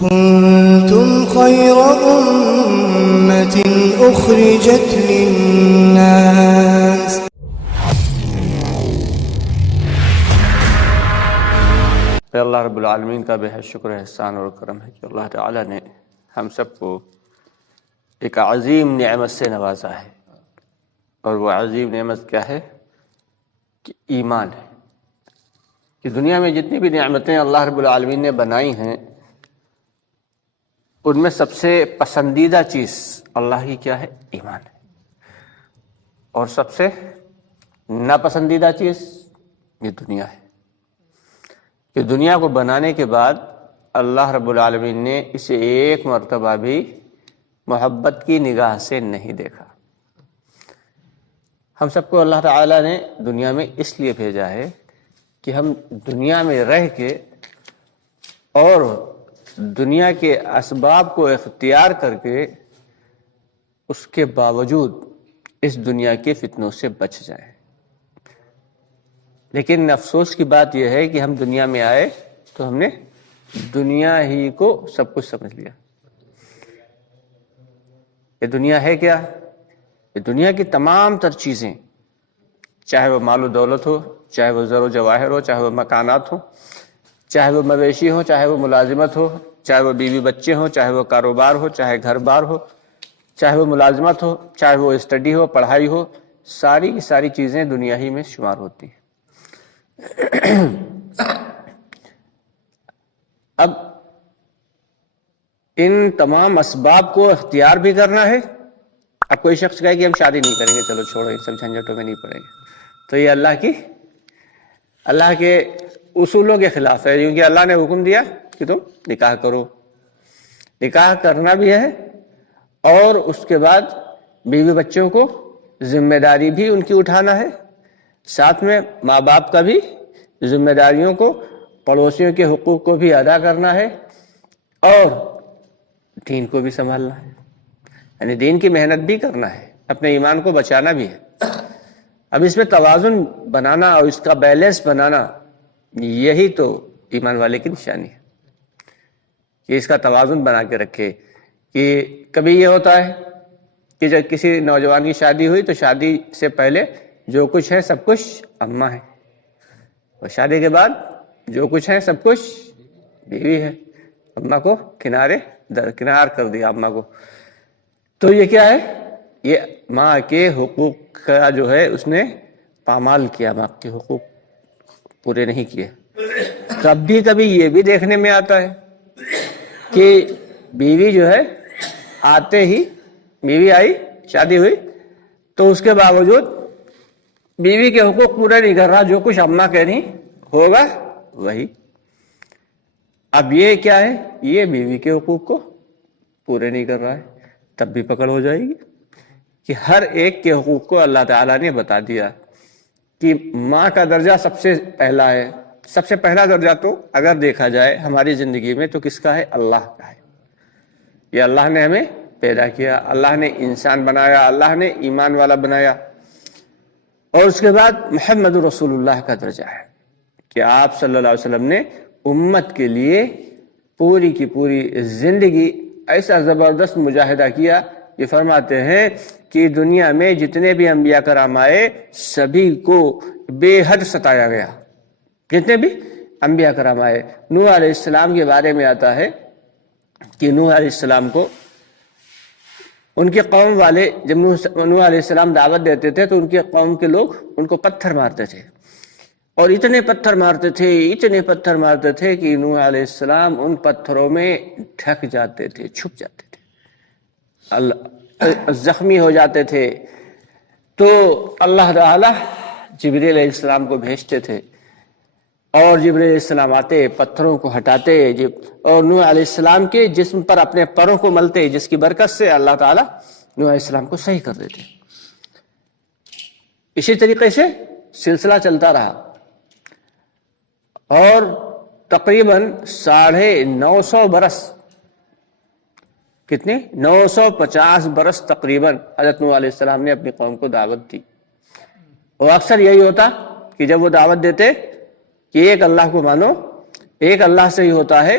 كنتم خير أمة أخرجت للناس اللہ رب العالمین کا بے حد شکر احسان اور کرم ہے کہ اللہ تعالیٰ نے ہم سب کو ایک عظیم نعمت سے نوازا ہے، اور وہ عظیم نعمت کیا ہے کہ ایمان ہے۔ کہ دنیا میں جتنی بھی نعمتیں اللہ رب العالمین نے بنائی ہیں، ان میں سب سے پسندیدہ چیز اللہ کی کیا ہے؟ ایمان ہے۔ اور سب سے ناپسندیدہ چیز یہ دنیا ہے، کہ دنیا کو بنانے کے بعد اللہ رب العالمین نے اسے ایک مرتبہ بھی محبت کی نگاہ سے نہیں دیکھا۔ ہم سب کو اللہ تعالیٰ نے دنیا میں اس لیے بھیجا ہے کہ ہم دنیا میں رہ کے اور دنیا کے اسباب کو اختیار کر کے اس کے باوجود اس دنیا کے فتنوں سے بچ جائیں۔ لیکن افسوس کی بات یہ ہے کہ ہم دنیا میں آئے تو ہم نے دنیا ہی کو سب کچھ سمجھ لیا۔ یہ دنیا ہے کیا؟ یہ دنیا کی تمام تر چیزیں، چاہے وہ مال و دولت ہو، چاہے وہ زر و جواہر ہو، چاہے وہ مکانات ہو، چاہے وہ مویشی ہو، چاہے وہ ملازمت ہو، چاہے وہ بیوی بچے ہوں، چاہے وہ کاروبار ہو، چاہے گھر بار ہو، چاہے وہ ملازمت ہو، چاہے وہ اسٹڈی ہو، پڑھائی ہو، ساری کی ساری چیزیں دنیا ہی میں شمار ہوتی ہیں۔ اب ان تمام اسباب کو اختیار بھی کرنا ہے۔ اب کوئی شخص کہے کہ ہم شادی نہیں کریں گے، چلو چھوڑو، ان سب جھنجھٹوں میں نہیں پڑیں گے، تو یہ اللہ کے اصولوں کے خلاف ہے، کیونکہ اللہ نے حکم دیا کہ تم نکاح کرو۔ نکاح کرنا بھی ہے، اور اس کے بعد بیوی بچوں کو ذمہ داری بھی ان کی اٹھانا ہے، ساتھ میں ماں باپ کا بھی ذمہ داریوں کو، پڑوسیوں کے حقوق کو بھی ادا کرنا ہے، اور دین کو بھی سنبھالنا ہے، یعنی دین کی محنت بھی کرنا ہے، اپنے ایمان کو بچانا بھی ہے۔ اب اس میں توازن بنانا اور اس کا بیلنس بنانا، یہی تو ایمان والے کی نشانی ہے کہ اس کا توازن بنا کے رکھے۔ کہ کبھی یہ ہوتا ہے کہ جب کسی نوجوان کی شادی ہوئی تو شادی سے پہلے جو کچھ ہے سب کچھ اماں ہے، اور شادی کے بعد جو کچھ ہے سب کچھ بیوی ہے۔ اماں کو درکنار کر دیا اماں کو۔ تو یہ کیا ہے؟ یہ ماں کے حقوق کا جو ہے اس نے پامال کیا، ماں کے حقوق پورے نہیں کیے۔ کبھی یہ بھی دیکھنے میں آتا ہے کہ بیوی جو ہے آتے ہی، بیوی آئی، شادی ہوئی، تو اس کے باوجود بیوی کے حقوق پورے نہیں کر رہا، جو کچھ اماں کہہ رہی ہوگا وہی۔ اب یہ کیا ہے؟ یہ بیوی کے حقوق کو پورے نہیں کر رہا ہے، تب بھی پکڑ ہو جائے گی کہ ہر ایک کے حقوق کو اللہ تعالیٰ نے بتا دیا کہ ماں کا درجہ سب سے پہلا ہے۔ سب سے پہلا درجہ تو اگر دیکھا جائے ہماری زندگی میں تو کس کا ہے؟ اللہ کا ہے۔ یہ اللہ نے ہمیں پیدا کیا، اللہ نے انسان بنایا، اللہ نے ایمان والا بنایا، اور اس کے بعد محمد رسول اللہ کا درجہ ہے کہ آپ صلی اللہ علیہ وسلم نے امت کے لیے پوری کی پوری زندگی ایسا زبردست مجاہدہ کیا۔ یہ فرماتے ہیں کہ دنیا میں جتنے بھی انبیاء کرام آئے سبھی کو بے حد ستایا گیا، جتنے بھی انبیاء کرام آئے۔ نوح علیہ السلام کے بارے میں آتا ہے کہ نوح علیہ السلام کو ان کے قوم والے جب نوح علیہ السلام دعوت دیتے تھے تو ان کے قوم کے لوگ ان کو پتھر مارتے تھے، اور اتنے پتھر مارتے تھے کہ نوح علیہ السلام ان پتھروں میں ڈھک جاتے تھے، چھپ جاتے تھے، زخمی ہو جاتے تھے۔ تو اللہ تعالیٰ جبریل علیہ السلام کو بھیجتے تھے، اور جبریل علیہ السلام آتے، پتھروں کو ہٹاتے، اور نوح علیہ السلام کے جسم پر اپنے پروں کو ملتے، جس کی برکت سے اللہ تعالیٰ نوح علیہ السلام کو صحیح کر دیتے۔ اسی طریقے سے سلسلہ چلتا رہا، اور تقریباً 950 برس، کتنے؟ 950 برس تقریباً حضرت نوح علیہ السلام نے اپنی قوم کو دعوت دی۔ اور اکثر یہی ہوتا کہ جب وہ دعوت دیتے کہ ایک اللہ کو مانو، ایک اللہ سے ہی ہوتا ہے،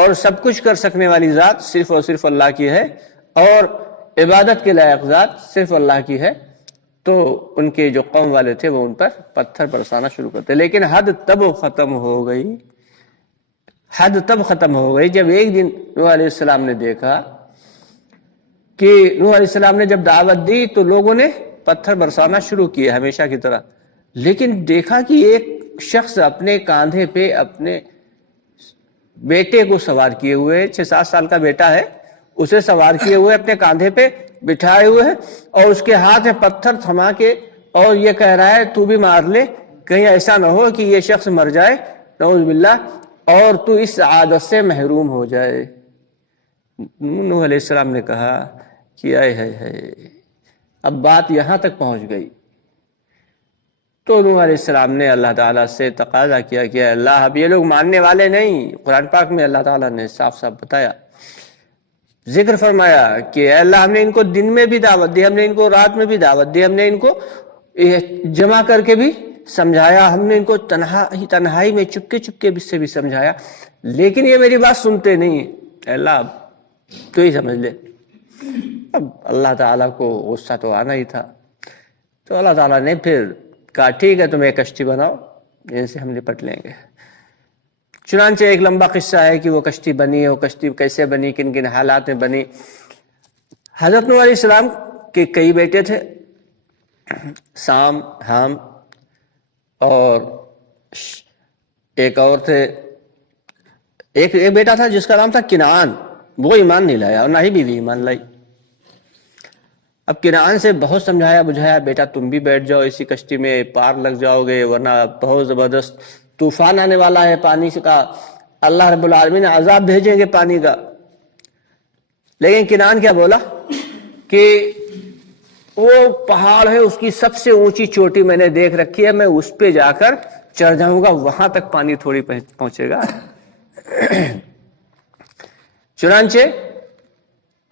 اور سب کچھ کر سکنے والی ذات صرف اور صرف اللہ کی ہے، اور عبادت کے لائق ذات صرف اللہ کی ہے، تو ان کے جو قوم والے تھے وہ ان پر پتھر برسانا شروع کرتے. لیکن حد تب ختم ہو گئی، حد تب ختم ہو گئی جب ایک دن نوح علیہ السلام نے دیکھا کہ نوح علیہ السلام نے جب دعوت دی تو لوگوں نے پتھر برسانا شروع کیے ہمیشہ کی طرح، لیکن دیکھا کہ ایک شخص اپنے کاندھے پہ اپنے بیٹے کو سوار کیے ہوئے، 6-7 سال کا بیٹا ہے، اسے سوار کیے ہوئے اپنے کاندھے پہ بٹھائے ہوئے ہیں، اور اس کے ہاتھ میں پتھر تھما کے اور یہ کہہ رہا ہے تو بھی مار لے، کہیں ایسا نہ ہو کہ یہ شخص مر جائے نعوذ باللہ اور تو اس عادت سے محروم ہو جائے. نوح علیہ السلام نے کہا کہ اے ہے اب بات یہاں تک پہنچ گئی. تو نوح علیہ السلام نے اللہ تعالیٰ سے تقاضا کیا کہ اللہ اب یہ لوگ ماننے والے نہیں. قرآن پاک میں اللہ تعالیٰ نے صاف صاف بتایا، ذکر فرمایا کہ اے اللہ ہم نے ان کو دن میں بھی دعوت دی، ہم نے ان کو رات میں بھی دعوت دی، ہم نے ان کو جمع کر کے بھی سمجھایا، ہم نے ان کو تنہائی میں چپکے چپکے سے بھی سمجھایا، لیکن یہ میری بات سنتے نہیں. اے اللہ تو ہی سمجھ لے. اب اللہ تعالیٰ کو غصہ تو آنا ہی تھا، تو اللہ تعالیٰ نے پھر کہا ٹھیک ہے تم ایک کشتی بناؤ، ان سے ہم نپٹ لیں گے. چنانچہ ایک لمبا قصہ ہے کہ وہ کشتی بنی، وہ کشتی کیسے بنی، کن کن حالات میں بنی. حضرت نوح علیہ السلام کے کئی بیٹے تھے، سام، حام اور ایک اور تھے. ایک بیٹا تھا جس کا نام تھا کنعان، وہ ایمان نہیں لایا اور نہ ہی بیوی ایمان لائی. اب کنعان سے بہت سمجھایا بجھایا، بیٹا تم بھی بیٹھ جاؤ اسی کشتی میں، پار لگ جاؤ گے ورنہ بہت زبردست طوفان آنے والا ہے پانی کا، اللہ رب العالمین عذاب بھیجیں گے پانی کا. لیکن کنعان کیا بولا کہ وہ پہاڑ ہے اس کی سب سے اونچی چوٹی میں نے دیکھ رکھی ہے، میں اس پہ جا کر چڑھ جاؤں گا، وہاں تک پانی تھوڑی پہنچے گا. چنانچہ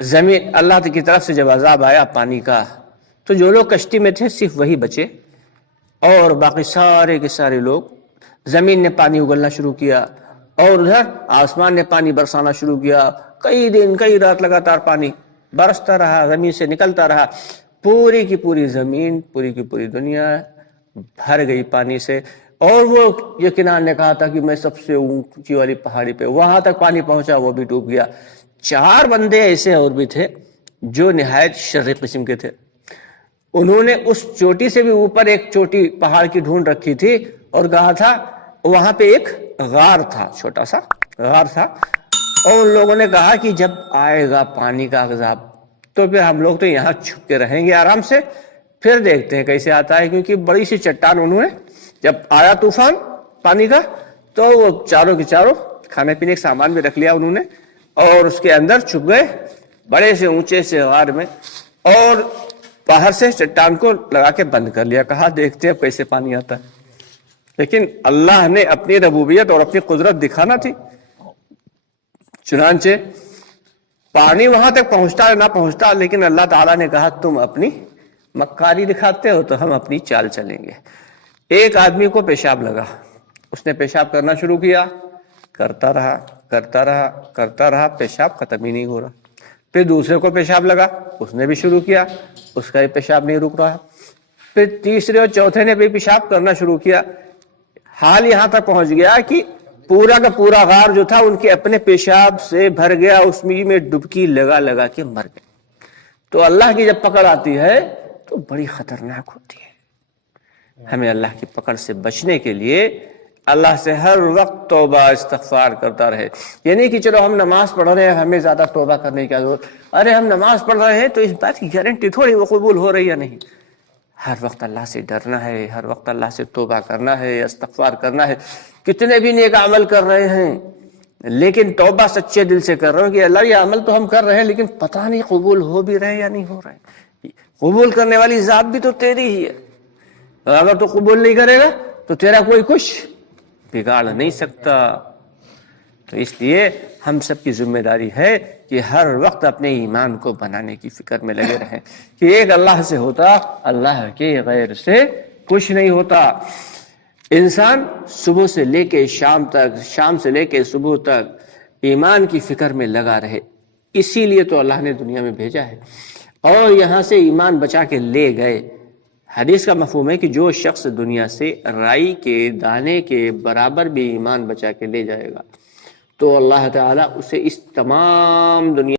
زمین اللہ کی طرف سے جب عذاب آیا پانی کا تو جو لوگ کشتی میں تھے صرف وہی بچے، اور باقی سارے کے سارے لوگ. زمین نے پانی اگلنا شروع کیا اور ادھر آسمان نے پانی برسانا شروع کیا. کئی دن کئی رات لگاتار پانی برستا رہا، زمین سے نکلتا رہا. پوری کی پوری زمین، پوری کی پوری دنیا بھر گئی پانی سے. اور وہ یہ کنعان نے کہا تھا کہ میں سب سے اونچی والی پہاڑی پہ، وہاں تک پانی پہنچا، وہ بھی ڈوب گیا. 4 بندے ایسے اور بھی تھے جو نہایت شریر قسم کے تھے. انہوں نے اس چوٹی سے بھی اوپر ایک چوٹی پہاڑ کی ڈھونڈ رکھی تھی اور کہا تھا وہاں پہ ایک غار تھا، چھوٹا سا غار تھا، اور ان لوگوں نے کہا کہ جب آئے گا پانی کا عذاب تو پھر ہم لوگ تو یہاں چھپ کے رہیں گے آرام سے، پھر دیکھتے ہیں کیسے آتا ہے. کیونکہ بڑی سی چٹان انہوں نے جب آیا طوفان پانی کا تو وہ چاروں کے چاروں کھانے پینے کا سامان بھی رکھ لیا انہوں نے، اور اس کے اندر چھپ گئے بڑے سے اونچے سے غار میں، اور باہر سے چٹان کو لگا کے بند کر لیا. کہا دیکھتے اب کیسے پانی آتا ہے. لیکن اللہ نے اپنی ربوبیت اور اپنی قدرت دکھانا تھی. چنانچہ پانی وہاں تک پہنچتا نہ پہنچتا، لیکن اللہ تعالیٰ نے کہا تم اپنی مکاری دکھاتے ہو تو ہم اپنی چال چلیں گے. ایک آدمی کو پیشاب لگا، اس نے پیشاب کرنا شروع کیا، کرتا رہا، پیشاب ختم ہی نہیں ہو رہا. پھر دوسرے کو پیشاب لگا، اس نے بھی شروع کیا، اس کا پیشاب نہیں رک رہا. پھر تیسرے اور چوتھے نے بھی پیشاب کرنا شروع کیا. حال یہاں تک پہنچ گیا کہ پورا کا پورا غار جو تھا ان کے اپنے پیشاب سے بھر گیا، اس میں ڈبکی لگا کے مر گئے. تو اللہ کی جب پکڑ آتی ہے تو بڑی خطرناک ہوتی ہے. ہمیں اللہ کی پکڑ سے بچنے کے لیے اللہ سے ہر وقت توبہ استغفار کرتا رہے. یعنی کہ چلو ہم نماز پڑھ رہے ہیں ہمیں زیادہ توبہ کرنے کی ضرورت، ارے ہم نماز پڑھ رہے ہیں تو اس بات کی گارنٹی تھوڑی وہ قبول ہو رہی ہے نہیں. ہر وقت اللہ سے ڈرنا ہے، ہر وقت اللہ سے توبہ کرنا ہے، استغفار کرنا ہے. کتنے بھی نیک عمل کر رہے ہیں لیکن توبہ سچے دل سے کر رہے ہو کہ اللہ یہ عمل تو ہم کر رہے ہیں لیکن پتہ نہیں قبول ہو بھی رہے یا نہیں ہو رہے. قبول کرنے والی ذات بھی تو تیری ہی ہے، اگر تو قبول نہیں کرے گا تو تیرا کوئی کچھ بگاڑ نہیں سکتا. تو اس لیے ہم سب کی ذمہ داری ہے کہ ہر وقت اپنے ایمان کو بنانے کی فکر میں لگے رہیں کہ ایک اللہ سے ہوتا، اللہ کے غیر سے کچھ نہیں ہوتا. انسان صبح سے لے کے شام تک، شام سے لے کے صبح تک ایمان کی فکر میں لگا رہے. اسی لیے تو اللہ نے دنیا میں بھیجا ہے اور یہاں سے ایمان بچا کے لے گئے. حدیث کا مفہوم ہے کہ جو شخص دنیا سے رائی کے دانے کے برابر بھی ایمان بچا کے لے جائے گا تو اللہ تعالیٰ اسے اس تمام دنیا